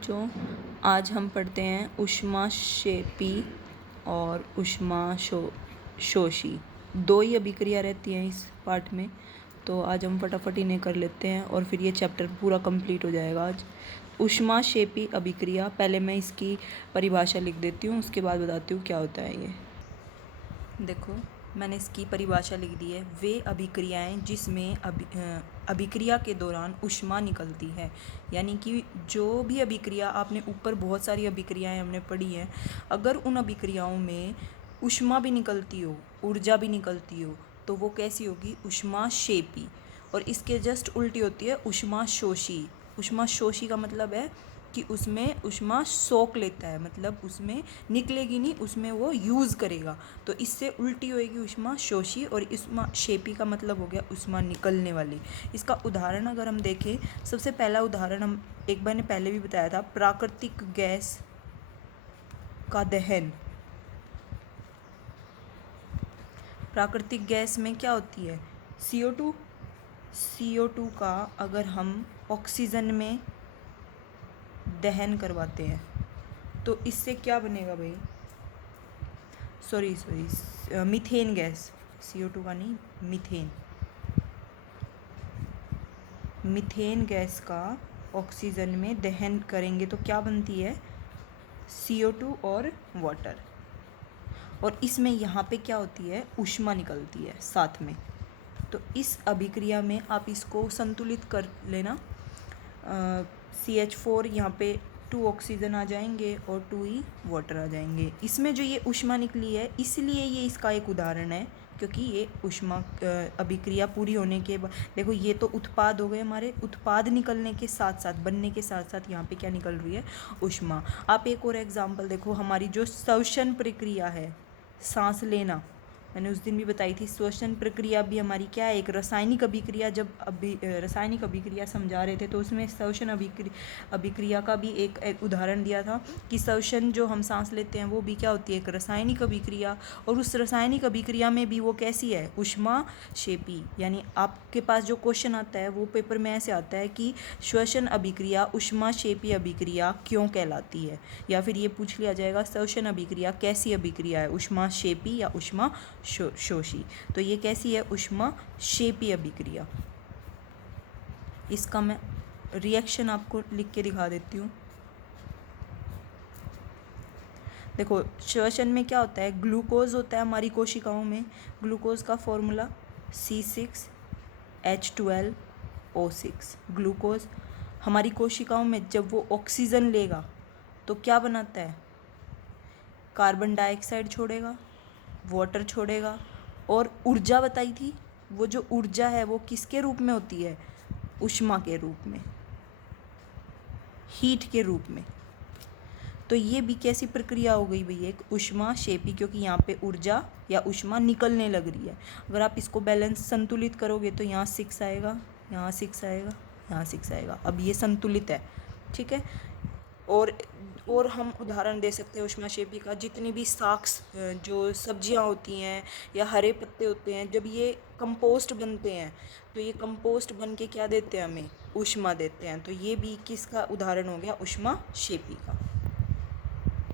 बच्चों, आज हम पढ़ते हैं ऊष्माक्षेपी और ऊष्माशोषी। दो ही अभिक्रिया रहती हैं इस पार्ट में, तो आज हम फटाफट इन्हें कर लेते हैं और फिर ये चैप्टर पूरा कंप्लीट हो जाएगा आज। ऊष्माक्षेपी अभिक्रिया, पहले मैं इसकी परिभाषा लिख देती हूँ, उसके बाद बताती हूँ क्या होता है ये। देखो, मैंने इसकी परिभाषा लिख दी है। वे अभिक्रियाएं जिसमें अभिक्रिया के दौरान ऊष्मा निकलती है, यानी कि जो भी अभिक्रिया, आपने ऊपर बहुत सारी अभिक्रियाएं हमने पढ़ी हैं, अगर उन अभिक्रियाओं में ऊष्मा भी निकलती हो, ऊर्जा भी निकलती हो, तो वो कैसी होगी? ऊष्माक्षेपी। और इसके जस्ट उल्टी होती है ऊष्माशोषी। ऊष्माशोषी का मतलब है कि उसमें ऊष्मा सोख लेता है, मतलब उसमें निकलेगी नहीं, उसमें वो यूज़ करेगा, तो इससे उल्टी होएगी ऊष्मा शोषी। और ऊष्माक्षेपी का मतलब हो गया ऊष्मा निकलने वाली। इसका उदाहरण अगर हम देखें, सबसे पहला उदाहरण हम एक बार ने पहले भी बताया था, प्राकृतिक गैस का दहन। प्राकृतिक गैस में क्या होती है? CO2। CO2 का अगर हम ऑक्सीजन में दहन करवाते हैं तो इससे क्या बनेगा भाई? Sorry, methane gas. CO2 का नहीं, मीथेन गैस का ऑक्सीजन में दहन करेंगे तो क्या बनती है? CO2 और वाटर। और इसमें यहाँ पे क्या होती है? ऊष्मा निकलती है साथ में। तो इस अभिक्रिया में आप इसको संतुलित कर लेना। CH4 यहाँ पे 2 ऑक्सीजन आ जाएंगे और 2 ही वाटर आ जाएंगे। इसमें जो ये ऊष्मा निकली है, इसलिए ये इसका एक उदाहरण है, क्योंकि ये ऊष्मा अभिक्रिया पूरी होने के बाद, देखो ये तो उत्पाद हो गए हमारे। उत्पाद निकलने के साथ साथ, बनने के साथ साथ यहाँ पे क्या निकल रही है? ऊष्मा। आप एक और एग्जाम्पल देखो, हमारी जो श्वसन प्रक्रिया है, सांस लेना, मैंने उस दिन भी बताई थी। श्वसन प्रक्रिया भी हमारी क्या है? एक रासायनिक अभिक्रिया। जब रासायनिक अभिक्रिया समझा रहे थे तो उसमें श्वसन अभिक्रिया का भी एक उदाहरण दिया था कि श्वसन जो हम सांस लेते हैं वो भी क्या होती है? एक रासायनिक अभिक्रिया। और उस रासायनिक अभिक्रिया में भी वो कैसी है? ऊष्माक्षेपी। यानी आपके पास जो क्वेश्चन आता है वो पेपर में ऐसे आता है कि श्वसन अभिक्रिया ऊष्माक्षेपी अभिक्रिया क्यों कहलाती है, या फिर ये पूछ लिया जाएगा श्वसन अभिक्रिया कैसी अभिक्रिया है, ऊष्माक्षेपी या ऊष्माशोषी। तो ये कैसी है? ऊष्माक्षेपी अभिक्रिया। इसका मैं रिएक्शन आपको लिख के दिखा देती हूँ। देखो, श्वसन में क्या होता है? ग्लूकोज होता है हमारी कोशिकाओं में। ग्लूकोज का फॉर्मूला C6H12O6। ग्लूकोज हमारी कोशिकाओं में जब वो ऑक्सीजन लेगा तो क्या बनाता है? कार्बन डाइऑक्साइड छोड़ेगा, वाटर छोड़ेगा, और ऊर्जा बताई थी। वो जो ऊर्जा है वो किसके रूप में होती है? ऊष्मा के रूप में, हीट के रूप में। तो ये भी कैसी प्रक्रिया हो गई भैया? एक ऊष्माक्षेपी, क्योंकि यहाँ पे ऊर्जा या ऊष्मा निकलने लग रही है। अगर आप इसको बैलेंस संतुलित करोगे तो यहाँ 6 आएगा, यहाँ 6 आएगा, यहाँ 6 आएगा। अब ये संतुलित है, ठीक है। और हम उदाहरण दे सकते हैं ऊष्माक्षेपी का। जितनी भी साक्स, जो सब्जियां होती हैं या हरे पत्ते होते हैं, जब ये कंपोस्ट बनते हैं तो ये कंपोस्ट बन के क्या देते हैं? हमें ऊष्मा देते हैं। तो ये भी किसका उदाहरण हो गया? ऊष्माक्षेपी का।